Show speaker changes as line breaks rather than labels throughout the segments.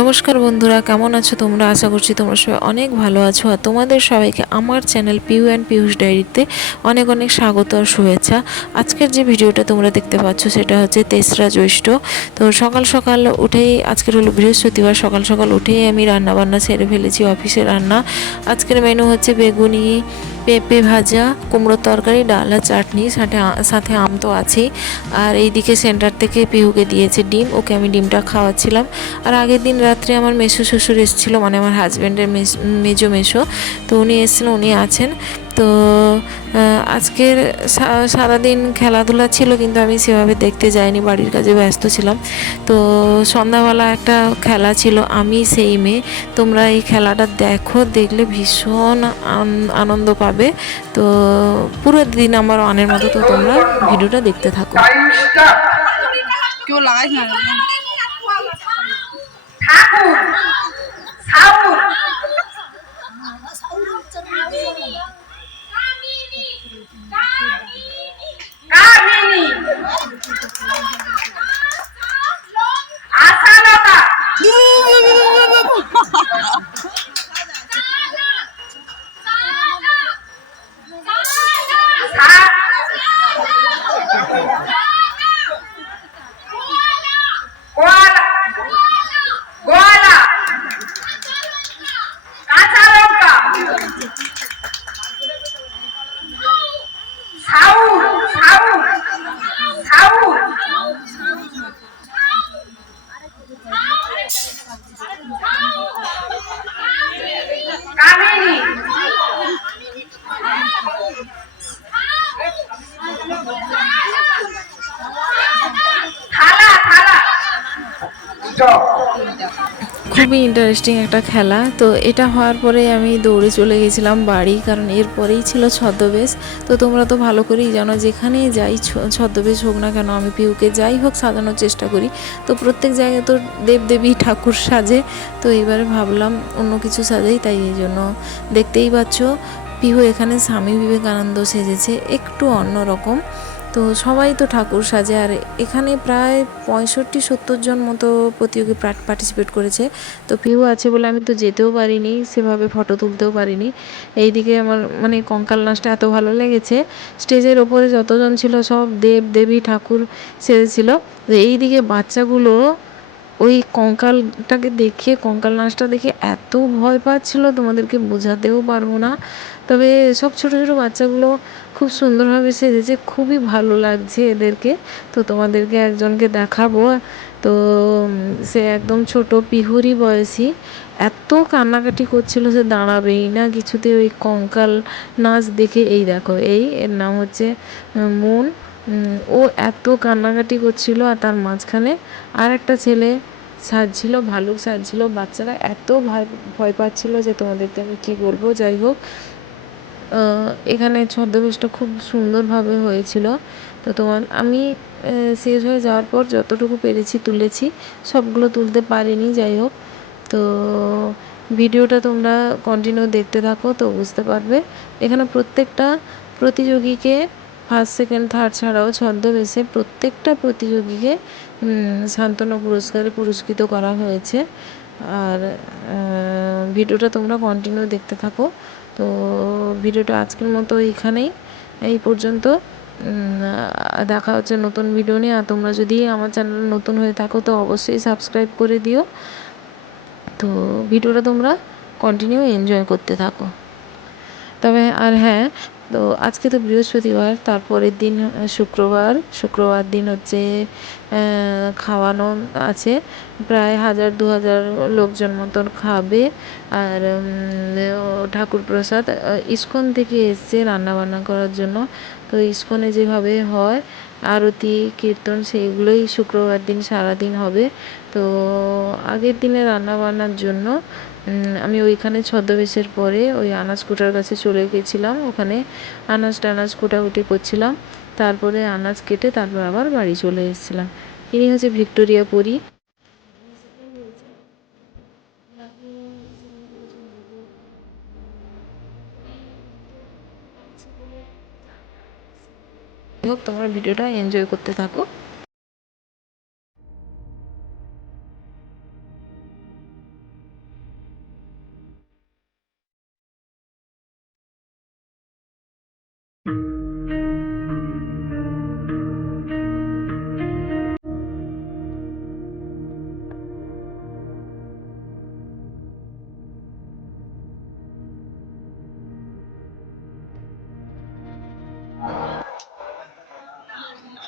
নমস্কার বন্ধুরা, কেমন আছো তোমরা? আশা করছি তোমরা সবাই অনেক ভালো আছো। আর তোমাদের সবাইকে আমার চ্যানেল পিউ অ্যান্ড পিউষ ডায়েরিতে অনেক অনেক স্বাগত আর শুভেচ্ছা। আজকের যে ভিডিওটা তোমরা দেখতে পাচ্ছ, সেটা হচ্ছে তেসরা জ্যৈষ্ঠ। তো সকাল সকাল উঠেই, আজকের হলো বৃহস্পতিবার, সকাল সকাল উঠেই আমি রান্না বান্না সেরে ফেলেছি, অফিসে রান্না। আজকের মেনু হচ্ছে বেগুনি পেঁপে ভাজা, কুমড়ো তরকারি, ডাল আর চাটনি, সাথে সাথে আম তো আছেই। আর এইদিকে সেন্টার থেকে পিহুকে দিয়েছে ডিম, ওকে আমি ডিমটা খাওয়াচ্ছিলাম। আর আগের দিন রাত্রে আমার মেসো শ্বশুর এসেছিল মানে আমার হাজব্যান্ডের মেজো মেসো। তো উনি এসেছিলেন উনি আছেন। তো আজকের সারাদিন খেলাধুলা ছিল কিন্তু আমি সেভাবে দেখতে যাইনি বাড়ির কাজে ব্যস্ত ছিলাম। তো সন্ধ্যাবেলা একটা খেলা ছিল আমি সেই মেয়ে। তোমরা এই খেলাটা দেখো দেখলে ভীষণ আন- আনন্দ পাবে। তো পুরো দিন আমার অনের মতো তো তোমরা ভিডিওটা দেখতে থাকো।
কেউ না?
ঠাকুর কামিনী আশালতা সা-
খুবই ইন্টারেস্টিং একটা খেলা। তো এটা হওয়ার পরে আমি দৌড়ে চলে গেছিলাম বাড়ি, কারণ এরপরেই ছিল ছদ্মবেশ। তো তোমরা তো ভালো করেই জানো, যেখানেই যাই ছদ্মবেশ হোক না কেন, আমি পিউকে যাই হোক সাজানোর চেষ্টা করি। তো প্রত্যেক জায়গায় তো দেবদেবী ঠাকুর সাজে। তো এবারে ভাবলাম অন্য কিছু সাজাই, তাই এই জন্য দেখতেই পাচ্ছ, পিহু এখানে স্বামী বিবেকানন্দ সেজেছে, একটু অন্যরকম। তো সবাই তো ঠাকুর সাজে, আর এখানে প্রায় পঁয়ষট্টি সত্তর জন মতো প্রতিযোগী পার্টিসিপেট করেছে। তো পিহু আছে বলে আমি তো যেতেও পারিনি, সেভাবে ফটো তুলতেও পারিনি। এইদিকে আমার মানে কঙ্কাল নাচটা এত ভালো লেগেছে। স্টেজের ওপরে যতজন ছিল সব দেব, দেবী, ঠাকুর সেজেছিল। এইদিকে বাচ্চাগুলো ওই কঙ্কালটাকে দেখে, কঙ্কাল নাচটা দেখে এত ভয় পাচ্ছিল, তোমাদেরকে বোঝাতেও পারব না। তবে সব ছোট ছোট বাচ্চাগুলো খুব সুন্দরভাবে সেজেছে, খুবই ভালো লাগছে এদেরকে। তো তোমাদেরকে একজনকে দেখাবো। তো সে একদম ছোট পিহুরি বয়সী। এত কান্নাকাটি করছিল, সে দাঁড়াবেই না কিছুতে। ওই কঙ্কাল নাচ দেখে, এই দেখো, এই এর নাম হচ্ছে মন। ও এত কান্নাকাটি করছিল আর তার মাঝখানে আর একটা ছেলে সাজছিল, ভালুক সাজছিল। বাচ্চারা এত ভয় ভয় পাচ্ছিল যে তোমাদেরকে আমি কী বলব? যাই হোক এখানে ছদ্মবেশটা খুব সুন্দরভাবে হয়েছিল। তো তোমার, আমি শেষ হয়ে যাওয়ার পর যতটুকু পেরেছি তুলেছি, সবগুলো তুলতে পারিনি, যাই হোক। তো ভিডিওটা তোমরা কন্টিনিউ দেখতে থাকো, তো বুঝতে পারবে। এখানে প্রত্যেকটা প্রতিযোগীকে ফার্স্ট সেকেন্ড থার্ড ছাড়াও ছদ্মবেশে প্রত্যেকটা প্রতিযোগীকে সান্ত্বনা পুরস্কারে পুরস্কৃত করা হয়েছে। আর ভিডিওটা তোমরা কন্টিনিউ দেখতে থাকো। তো ভিডিওটা আজকের মতো এইখানেই এই পর্যন্ত। দেখা হচ্ছে নতুন ভিডিও নিয়ে। আর তোমরা যদি আমার চ্যানেল নতুন হয়ে থাকো, তো অবশ্যই সাবস্ক্রাইব করে দিও। তো ভিডিওটা তোমরা কন্টিনিউ এনজয় করতে থাকো। তবে, আর হ্যাঁ তো আজকে তো বৃহস্পতিবার, তারপরের দিন শুক্রবার। শুক্রবার দিন হচ্ছে খাওয়ানো আছে। প্রায় হাজার, দু হাজার লোকজন মতন খাবে। আর ঠাকুর প্রসাদ ইস্কন থেকে এসছে রান্নাবান্না করার জন্য। তো ইস্কনে যেভাবে হয়, আরতি, কীর্তন, সেইগুলোই শুক্রবার দিন সারাদিন হবে। তো আগের দিনে রান্নাবান্নার জন্য আমি ওইখানে ছদ্মবেশের পরে ওই আনাজ কুটার কাছে চলে গেছিলাম। ওখানে আনাজ টানাজ কুটাকুটি করছিলাম। তারপরে আনাজ কেটে তারপর আবার বাড়ি চলে এসেছিলাম। ইনি হচ্ছে ভিক্টোরিয়া পুরী।
হোক, তোমরা ভিডিওটা এনজয় করতে থাকো।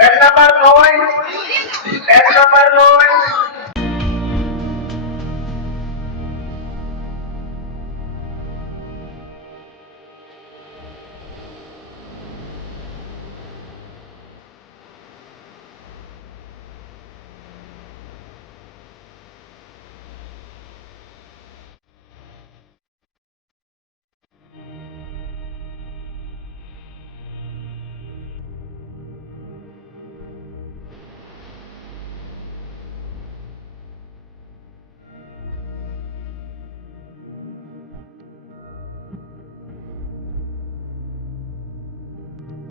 এক নম্বর নয় এক নম্বর নয়